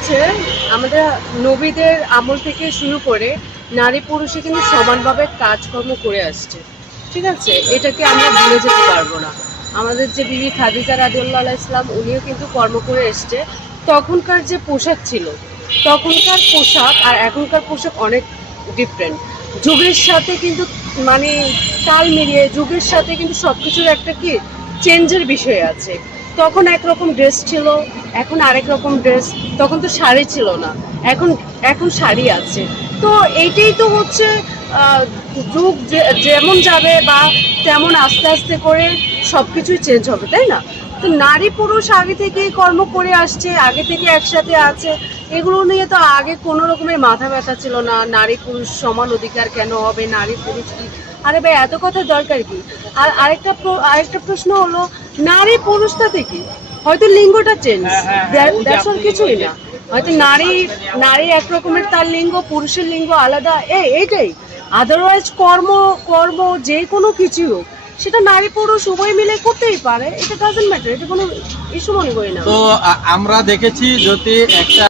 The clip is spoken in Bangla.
হচ্ছে আমাদের নবীদের আমল থেকে শুরু করে নারী পুরুষে কিন্তু সমানভাবে কাজকর্ম করে আসছে। ঠিক আছে, এটাকে আমরা ভুলে যেতে পারবো না। আমাদের যে বিবি খাদিজা রাদিয়াল্লাহু আলাইহা ইসলাম, উনিও কিন্তু কর্ম করে এসছে। তখনকার যে পোশাক ছিল, তখনকার পোশাক আর এখনকার পোশাক অনেক ডিফারেন্ট। যুগের সাথে কিন্তু মানে তাল মিলিয়ে যুগের সাথে কিন্তু সব কিছুর একটা কি চেঞ্জের বিষয় আছে। তখন একরকম ড্রেস ছিল, এখন আরেক রকম ড্রেস। তখন তো শাড়ি ছিল না, এখন এখন শাড়ি আছে। তো এইটাই তো হচ্ছে যুগ যেমন যাবে বা তেমন আস্তে আস্তে করে সব কিছুই চেঞ্জ হবে, তাই না? তো নারী পুরুষ আগে থেকেই কর্ম করে আসছে, আগে থেকে একসাথে আছে। এগুলো নিয়ে তো আগে কোনো রকমের মাথা ব্যথা ছিল না। নারী পুরুষ সমান অধিকার কেন হবে, নারী পুরুষ কি, আরে ভাই এত কথা দরকার কি? আর আরেকটা প্রশ্ন হলো, নারী পুরুষটাতে কি, হয়তো লিঙ্গটা চেঞ্জ, দ্যাটস অল, কিছুই না। হয়তো নারী নারী এক রকমের, তার লিঙ্গ, পুরুষের লিঙ্গ আলাদা, এইটাই। আদারওয়াইজ কর্ম কর্ম যে কোনো কিছু হোক, সেটা নারী পুরুষ উভয় মিলে করতেই পারে। এটা ডাজন্ট ম্যাটার, এটা কোনো ইস্যু মনে করি না। তো আমরা দেখেছি যদি একটা